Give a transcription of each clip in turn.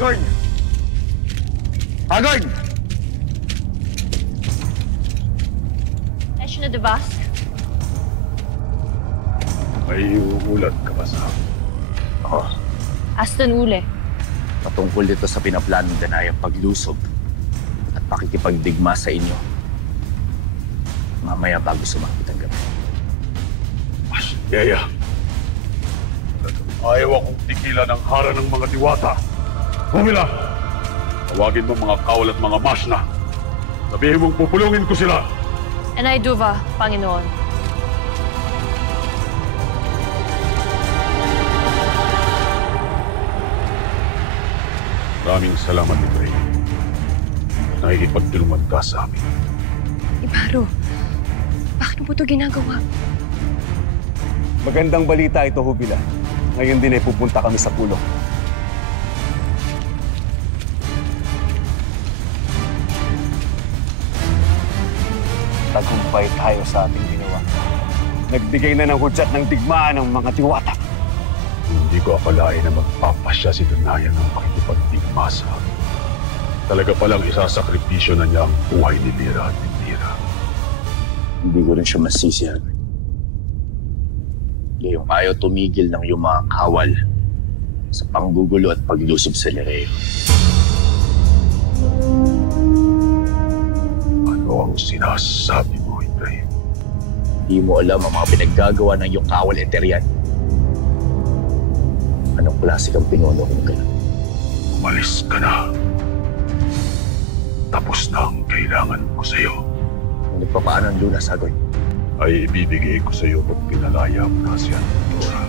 Hagorn! Hagorn! Esyo na Dubas? May uulat ka ba sa akin? Oo. Aston uli. Patungkol dito sa pinaplanong danayang paglusob at pakikipagdigma sa inyo. Mamaya bago sumakit ang gabi. Mas, Yaya. Ayaw akong tigilan ang hara ng mga diwata. Humila! Tawagin mo mga kawal at mga masna. Sabihin mong pupulungin ko sila. And I Duva, Panginoon. Maraming salamat, Ibrahim. Nakikipagtulungan ka sa amin. Ibaro, bakit mo po ito ginagawa? Magandang balita ito, Hubila. Ngayon din ay pupunta kami sa pulong. Tagumpay tayo sa ating ginawa. Nagbigay na ng hudyat ng digmaan ng mga diwata. Hindi ko akalain na magpapasya si Donayan ng pakikipagdigma sa akin. Talaga palang isasakripisyo na niya ang buhay ni Lira at Lira. Hindi ko rin siya masisi, Hagorn. Yung ayaw tumigil ng yung mga kawal sa panggugulo at paglusob sa Lireo. Ano ang sinasabi mo, Ibrahim? Hindi mo alam ang mga pinaggagawa ng yung kawal eterian. Anong klase kang pinuno kung gano'n? Umalis ka na. Tapos na ang kailangan ko sa'yo. Ngunit paano ang lunas, Hagorn? Ay ibibigay ko sa'yo pag pinalaya mo na si Antora.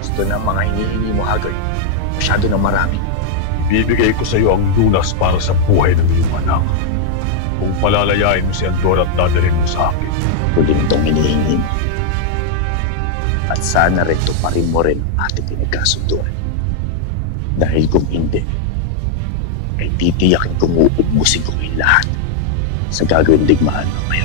Gusto ng mga hinihingi mo, Hagorn. Masyado na marami. Ibibigay ko sa'yo ang lunas para sa buhay ng iyong anak. Kung palalayain mo si Antora at dadalhin mo sa akin. Huli nitong hinihingi mo. At sana rin tuparin mo rin ang ating pinagkasunduan. Dahil kung hindi, ay titiyakin kong uubusin ko kayong lahat sa gagawin digmaan mamaya.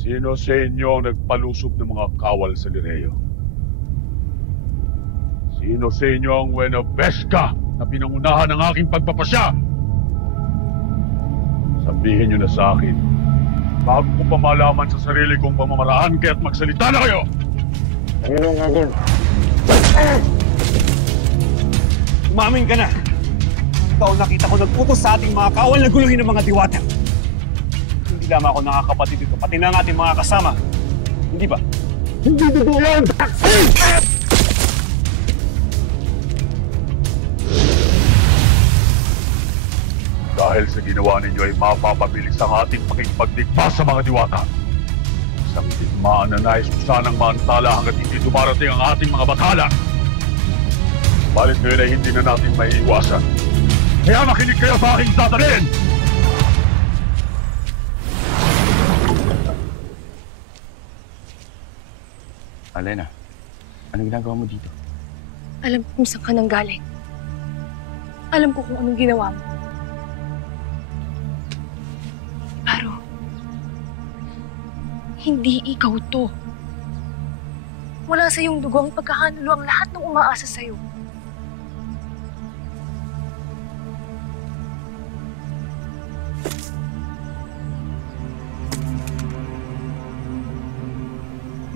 Sino sa inyo ang nagpalusob ng mga kawal sa Lireo? Sino sa inyo ang Buena Vesca na pinangunahan ng aking pagpapasya? Sabihin niyo na sa akin, bago ko pa malaman sa sarili kong pamamaraan, kaya't magsalita na kayo! Panginoong Hagorn. Umamin ka na. Ikaw nakita ko nag-utos sa ating mga kawal na guluhin ng mga diwata. Hindi lamang ako nakakapatid dito, pati na ang ating mga kasama. Hindi ba? Hindi totoo yan! Dahil sa ginawa ninyo ay mapapabilis ang ating pakikipagdigma sa mga diwata. Isang digmaan na nais ko sanang maantala hanggat hindi dumarating ang ating mga bathala. Balit ngayon ay hindi na natin maiiwasan. Kaya makinig kayo sa aking dadalhin! Alena, anong ginagawa mo dito? Alam ko kung saan ka nanggaling. Alam ko kung anong ginawa mo. Pero, hindi ikaw to. Wala sa iyong dugo ang pagkakanulo ang lahat ng umaasa sa'yo.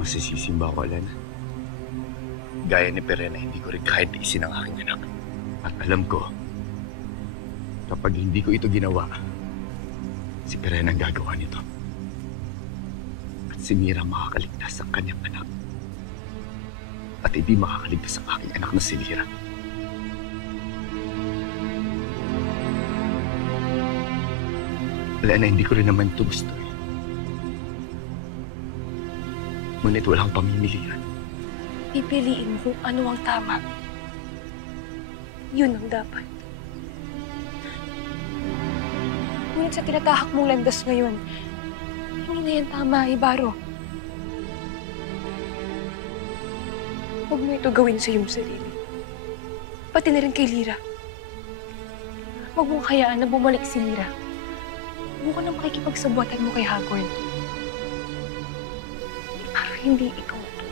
Masisisimba ako, Alena. Gaya ni Perena, hindi ko rin kahit isin ang aking anak. At alam ko, kapag hindi ko ito ginawa, si Perena ang gagawa nito. At si Mira makakaligtas ang kanyang anak. At hindi makakaligtas ang aking anak na si Lira. Alena, hindi ko rin naman ito gusto eh. Ngunit walang pamimilian. Pipiliin mo kung ano ang tama. Yun ang dapat. Ngunit sa tinatahak mong landas ngayon, hindi na yan tama, Ibaro. Huwag mo ito gawin sa iyong sarili. Pati na rin kay Lira. Huwag mong hayaan na bumalik si Mira. Huwag ka nang makikipagsabuatan mo kay Hagrid. Para hindi ikaw ito.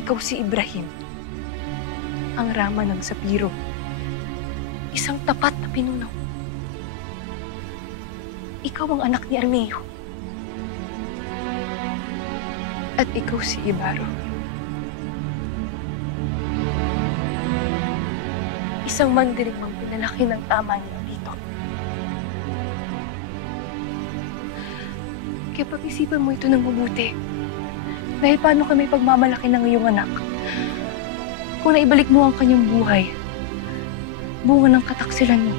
Ikaw si Ibrahim. Ang rama ng Sapiro. Isang tapat na pinuno. Ikaw ang anak ni Armeo. At ikaw si Ibaro. Isang mandirigmang pinalaki ng tama niya dito. Kaya pag-isipan mo ito ng mabuti. Dahil paano kami pagmamalaki ng iyong anak? Kung naibalik mo ang kanyang buhay, bunga ng kataksilan mo.